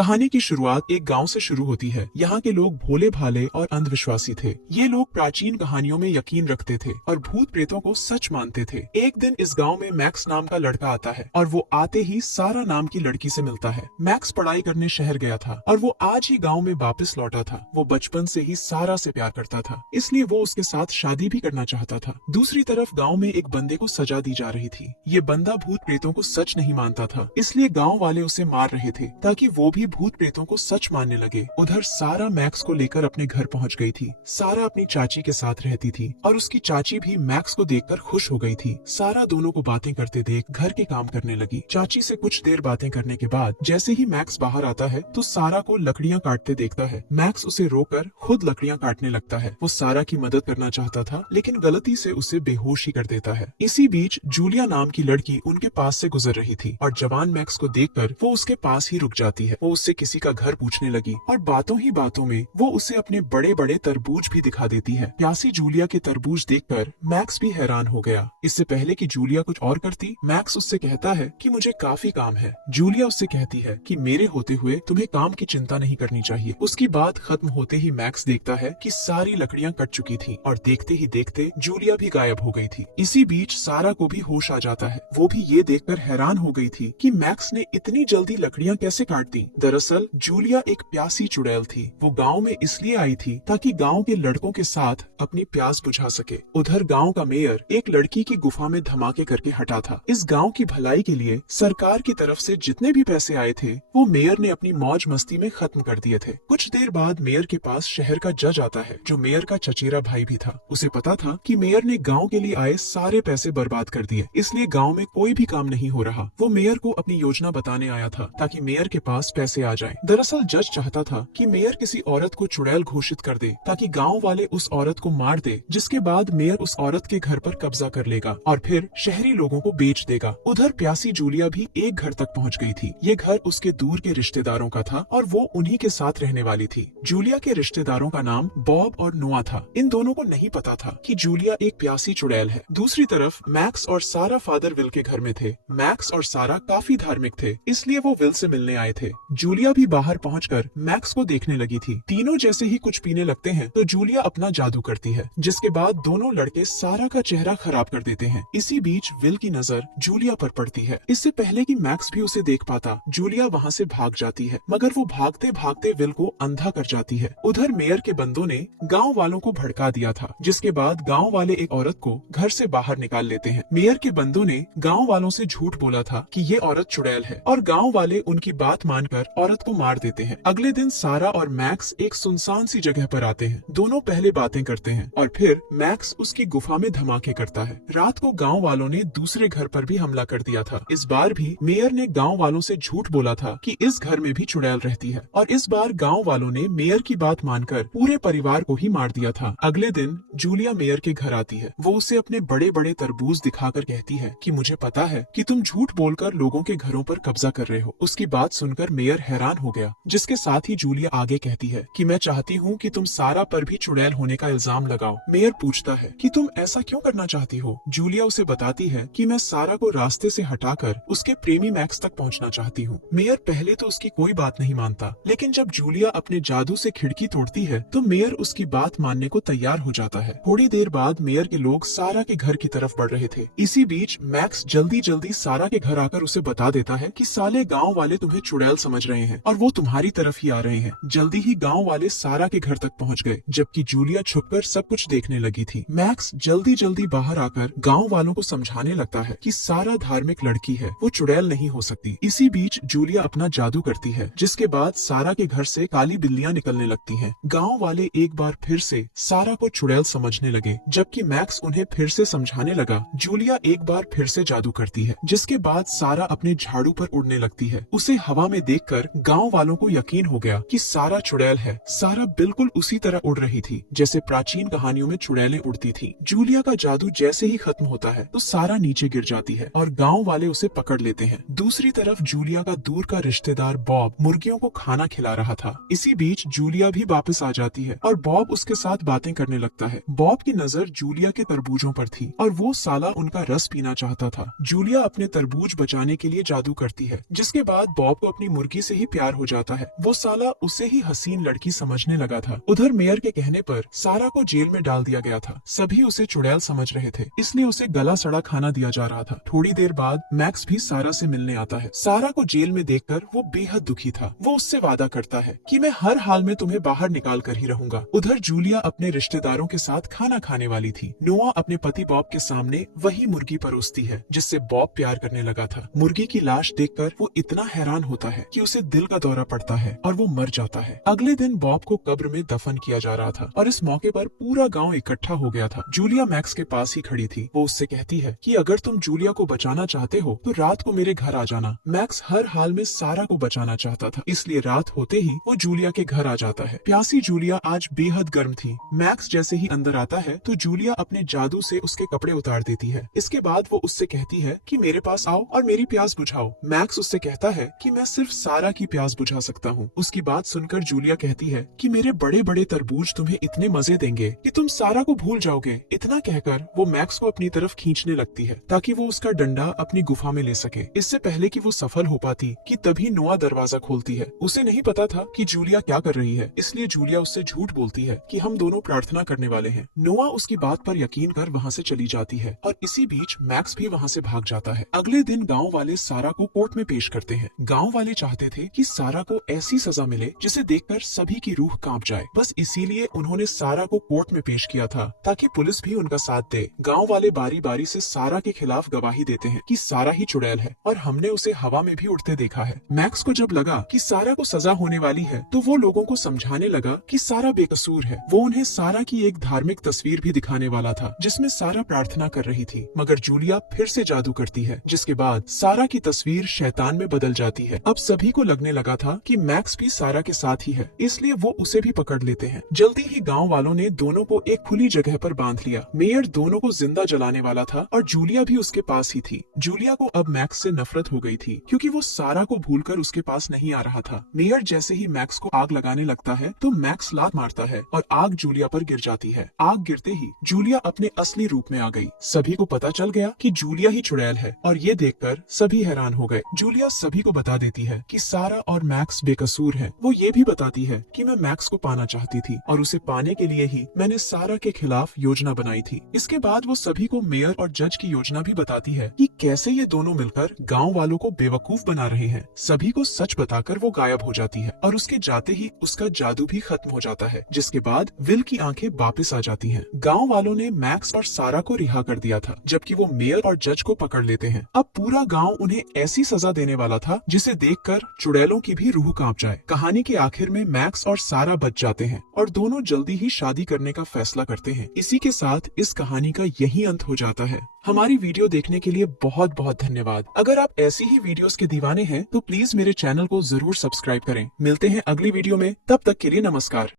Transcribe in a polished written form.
कहानी की शुरुआत एक गांव से शुरू होती है। यहाँ के लोग भोले भाले और अंधविश्वासी थे। ये लोग प्राचीन कहानियों में यकीन रखते थे और भूत प्रेतों को सच मानते थे। एक दिन इस गांव में मैक्स नाम का लड़का आता है और वो आते ही सारा नाम की लड़की से मिलता है। मैक्स पढ़ाई करने शहर गया था और वो आज ही गाँव में वापस लौटा था। वो बचपन से ही सारा से प्यार करता था, इसलिए वो उसके साथ शादी भी करना चाहता था। दूसरी तरफ गाँव में एक बंदे को सजा दी जा रही थी। ये बंदा भूत प्रेतों को सच नहीं मानता था, इसलिए गाँव वाले उसे मार रहे थे ताकि वो भी भूत प्रेतों को सच मानने लगे। उधर सारा मैक्स को लेकर अपने घर पहुंच गई थी। सारा अपनी चाची के साथ रहती थी और उसकी चाची भी मैक्स को देखकर खुश हो गई थी। सारा दोनों को बातें करते देख घर के काम करने लगी। चाची से कुछ देर बातें करने के बाद जैसे ही मैक्स बाहर आता है तो सारा को लकड़ियां काटते देखता है। मैक्स उसे रोककर खुद लकड़ियां काटने लगता है। वो सारा की मदद करना चाहता था लेकिन गलती से उसे बेहोश ही कर देता है। इसी बीच जूलिया नाम की लड़की उनके पास से गुजर रही थी और जवान मैक्स को देखकर वो उसके पास ही रुक जाती है। वो उससे किसी का घर पूछने लगी और बातों ही बातों में वो उसे अपने बड़े बड़े तरबूज भी दिखा देती है। प्यासी जूलिया के तरबूज देखकर मैक्स भी हैरान हो गया। इससे पहले कि जूलिया कुछ और करती, मैक्स उससे कहता है कि मुझे काफी काम है। जूलिया उससे कहती है कि मेरे होते हुए तुम्हें काम की चिंता नहीं करनी चाहिए। उसकी बात खत्म होते ही मैक्स देखता है कि सारी लकड़ियां कट चुकी थी और देखते ही देखते जूलिया भी गायब हो गई थी। इसी बीच सारा को भी होश आ जाता है। वो भी ये देखकर हैरान हो गई थी कि मैक्स ने इतनी जल्दी लकड़ियां कैसे काट दी। दरअसल जूलिया एक प्यासी चुड़ैल थी। वो गांव में इसलिए आई थी ताकि गांव के लड़कों के साथ अपनी प्यास बुझा सके। उधर गांव का मेयर एक लड़की की गुफा में धमाके करके हटा था। इस गांव की भलाई के लिए सरकार की तरफ से जितने भी पैसे आए थे वो मेयर ने अपनी मौज मस्ती में खत्म कर दिए थे। कुछ देर बाद मेयर के पास शहर का जज आता है जो मेयर का चचेरा भाई भी था। उसे पता था कि मेयर ने गाँव के लिए आए सारे पैसे बर्बाद कर दिए, इसलिए गाँव में कोई भी काम नहीं हो रहा। वो मेयर को अपनी योजना बताने आया था ताकि मेयर के पास पैसे आ जाएं। दरअसल जज चाहता था कि मेयर किसी औरत को चुड़ैल घोषित कर दे ताकि गांव वाले उस औरत को मार दे, जिसके बाद मेयर उस औरत के घर पर कब्जा कर लेगा और फिर शहरी लोगों को बेच देगा। उधर प्यासी जूलिया भी एक घर तक पहुंच गई थी। ये घर उसके दूर के रिश्तेदारों का था और वो उन्हीं के साथ रहने वाली थी। जूलिया के रिश्तेदारों का नाम बॉब और नोआ था। इन दोनों को नहीं पता था कि जूलिया एक प्यासी चुड़ैल है। दूसरी तरफ मैक्स और सारा फादर विल के घर में थे। मैक्स और सारा काफी धार्मिक थे, इसलिए वो विल से मिलने आए थे। जूलिया भी बाहर पहुंचकर मैक्स को देखने लगी थी। तीनों जैसे ही कुछ पीने लगते हैं तो जूलिया अपना जादू करती है, जिसके बाद दोनों लड़के सारा का चेहरा खराब कर देते हैं। इसी बीच विल की नजर जूलिया पर पड़ती है। इससे पहले कि मैक्स भी उसे देख पाता, जूलिया वहाँ से भाग जाती है, मगर वो भागते भागते विल को अंधा कर जाती है। उधर मेयर के बंदों ने गाँव वालों को भड़का दिया था, जिसके बाद गाँव वाले एक औरत को घर से बाहर निकाल लेते हैं। मेयर के बंदों ने गाँव वालों से झूठ बोला था कि ये औरत चुड़ैल है और गाँव वाले उनकी बात मानकर औरत को मार देते हैं। अगले दिन सारा और मैक्स एक सुनसान सी जगह पर आते हैं। दोनों पहले बातें करते हैं और फिर मैक्स उसकी गुफा में धमाके करता है। रात को गांव वालों ने दूसरे घर पर भी हमला कर दिया था। इस बार भी मेयर ने गांव वालों से झूठ बोला था कि इस घर में भी चुड़ैल रहती है और इस बार गांव वालों ने मेयर की बात मानकर पूरे परिवार को ही मार दिया था। अगले दिन जूलिया मेयर के घर आती है। वो उसे अपने बड़े बड़े तरबूज दिखाकर कहती है कि मुझे पता है कि तुम झूठ बोलकर लोगों के घरों पर कब्जा कर रहे हो। उसकी बात सुनकर मेयर हैरान हो गया, जिसके साथ ही जूलिया आगे कहती है कि मैं चाहती हूँ कि तुम सारा पर भी चुड़ैल होने का इल्जाम लगाओ। मेयर पूछता है कि तुम ऐसा क्यों करना चाहती हो। जूलिया उसे बताती है कि मैं सारा को रास्ते से हटाकर उसके प्रेमी मैक्स तक पहुँचना चाहती हूँ। मेयर पहले तो उसकी कोई बात नहीं मानता, लेकिन जब जूलिया अपने जादू से खिड़की तोड़ती है तो मेयर उसकी बात मानने को तैयार हो जाता है। थोड़ी देर बाद मेयर के लोग सारा के घर की तरफ बढ़ रहे थे। इसी बीच मैक्स जल्दी जल्दी सारा के घर आकर उसे बता देता है कि साले गाँव वाले तुम्हें चुड़ैल समझ रहे हैं और वो तुम्हारी तरफ ही आ रहे हैं। जल्दी ही गांव वाले सारा के घर तक पहुंच गए, जबकि जूलिया छुपकर सब कुछ देखने लगी थी। मैक्स जल्दी जल्दी बाहर आकर गांव वालों को समझाने लगता है कि सारा धार्मिक लड़की है, वो चुड़ैल नहीं हो सकती। इसी बीच जूलिया अपना जादू करती है, जिसके बाद सारा के घर से काली बिल्लियां निकलने लगती हैं। गांव वाले एक बार फिर से सारा को चुड़ैल समझने लगे, जबकि मैक्स उन्हें फिर से समझाने लगा। जूलिया एक बार फिर से जादू करती है, जिसके बाद सारा अपने झाड़ू पर उड़ने लगती है। उसे हवा में देखकर गांव वालों को यकीन हो गया कि सारा चुड़ैल है। सारा बिल्कुल उसी तरह उड़ रही थी जैसे प्राचीन कहानियों में चुड़ैलें उड़ती थी। जूलिया का जादू जैसे ही खत्म होता है तो सारा नीचे गिर जाती है और गांव वाले उसे पकड़ लेते हैं। दूसरी तरफ जूलिया का दूर का रिश्तेदार बॉब मुर्गियों को खाना खिला रहा था। इसी बीच जूलिया भी वापस आ जाती है और बॉब उसके साथ बातें करने लगता है। बॉब की नजर जूलिया के तरबूजों पर थी और वो साला उनका रस पीना चाहता था। जूलिया अपने तरबूज बचाने के लिए जादू करती है, जिसके बाद बॉब को अपनी मुर्गी से ही प्यार हो जाता है। वो साला उसे ही हसीन लड़की समझने लगा था। उधर मेयर के कहने पर सारा को जेल में डाल दिया गया था। सभी उसे चुड़ैल समझ रहे थे, इसलिए उसे गला सड़ा खाना दिया जा रहा था। थोड़ी देर बाद मैक्स भी सारा से मिलने आता है। सारा को जेल में देखकर वो बेहद दुखी था। वो उससे वादा करता है कि मैं हर हाल में तुम्हें बाहर निकाल कर ही रहूंगा। उधर जूलिया अपने रिश्तेदारों के साथ खाना खाने वाली थी। नोआ अपने पति बॉब के सामने वही मुर्गी परोसती है जिससे बॉब प्यार करने लगा था। मुर्गी की लाश देखकर वो इतना हैरान होता है कि उसे दिल का दौरा पड़ता है और वो मर जाता है। अगले दिन बॉब को कब्र में दफन किया जा रहा था और इस मौके पर पूरा गांव इकट्ठा हो गया था। जूलिया मैक्स के पास ही खड़ी थी। वो उससे कहती है कि अगर तुम जूलिया को बचाना चाहते हो तो रात को मेरे घर आ जाना। मैक्स हर हाल में सारा को बचाना चाहता था, इसलिए रात होते ही वो जूलिया के घर आ जाता है। प्यासी जूलिया आज बेहद गर्म थी। मैक्स जैसे ही अंदर आता है तो जूलिया अपने जादू से उसके कपड़े उतार देती है। इसके बाद वो उससे कहती है कि मेरे पास आओ और मेरी प्यास बुझाओ। मैक्स उससे कहता है कि मैं सिर्फ सारा की प्यास बुझा सकता हूँ। उसकी बात सुनकर जूलिया कहती है कि मेरे बड़े बड़े तरबूज तुम्हें इतने मजे देंगे कि तुम सारा को भूल जाओगे। इतना कहकर वो मैक्स को अपनी तरफ खींचने लगती है ताकि वो उसका डंडा अपनी गुफा में ले सके। इससे पहले कि वो सफल हो पाती कि तभी नोआ दरवाजा खोलती है। उसे नहीं पता था कि जूलिया क्या कर रही है, इसलिए जूलिया उससे झूठ बोलती है कि हम दोनों प्रार्थना करने वाले हैं। नोआ उसकी बात पर यकीन कर वहाँ से चली जाती है और इसी बीच मैक्स भी वहाँ से भाग जाता है। अगले दिन गाँव वाले सारा को कोर्ट में पेश करते हैं। गाँव वाले चाहते थे कि सारा को ऐसी सजा मिले जिसे देखकर सभी की रूह कांप जाए। बस इसीलिए उन्होंने सारा को कोर्ट में पेश किया था ताकि पुलिस भी उनका साथ दे। गांव वाले बारी बारी से सारा के खिलाफ गवाही देते हैं कि सारा ही चुड़ैल है और हमने उसे हवा में भी उड़ते देखा है। मैक्स को जब लगा कि सारा को सजा होने वाली है तो वो लोगों को समझाने लगा कि सारा बेकसूर है। वो उन्हें सारा की एक धार्मिक तस्वीर भी दिखाने वाला था जिसमें सारा प्रार्थना कर रही थी, मगर जूलिया फिर से जादू करती है जिसके बाद सारा की तस्वीर शैतान में बदल जाती है। अब सभी को लगने लगा था कि मैक्स भी सारा के साथ ही है, इसलिए वो उसे भी पकड़ लेते हैं। जल्दी ही गाँव वालों ने दोनों को एक खुली जगह पर बांध लिया। मेयर दोनों को जिंदा जलाने वाला था और जूलिया भी उसके पास ही थी। जूलिया को अब मैक्स से नफरत हो गई थी क्योंकि वो सारा को भूलकर उसके पास नहीं आ रहा था। मेयर जैसे ही मैक्स को आग लगाने लगता है तो मैक्स लात मारता है और आग जूलिया पर गिर जाती है। आग गिरते ही जूलिया अपने असली रूप में आ गई। सभी को पता चल गया कि जूलिया ही चुड़ैल है और ये देखकर सभी हैरान हो गए। जूलिया सभी को बता देती है कि सारा और मैक्स बेकसूर है। वो ये भी बताती है कि मैं मैक्स को पाना चाहती थी और उसे पाने के लिए ही मैंने सारा के खिलाफ योजना बनाई थी। इसके बाद वो सभी को मेयर और जज की योजना भी बताती है कि कैसे ये दोनों मिलकर गांव वालों को बेवकूफ बना रहे हैं। सभी को सच बताकर वो गायब हो जाती है और उसके जाते ही उसका जादू भी खत्म हो जाता है, जिसके बाद विल की आंखें वापस आ जाती हैं। गांव वालों ने मैक्स और सारा को रिहा कर दिया था जबकि वो मेयर और जज को पकड़ लेते हैं। अब पूरा गाँव उन्हें ऐसी सजा देने वाला था जिसे देखकर चुड़ैलों की भी रूह कांप जाए। कहानी के आखिर में मैक्स और सारा बच जाते हैं और दोनों जल्दी ही शादी करने का फैसला करते हैं। इसी के साथ इस कहानी का यही अंत हो जाता है। हमारी वीडियो देखने के लिए बहुत बहुत धन्यवाद। अगर आप ऐसी ही वीडियोस के दीवाने हैं तो प्लीज मेरे चैनल को जरूर सब्सक्राइब करें। मिलते हैं अगली वीडियो में, तब तक के लिए नमस्कार।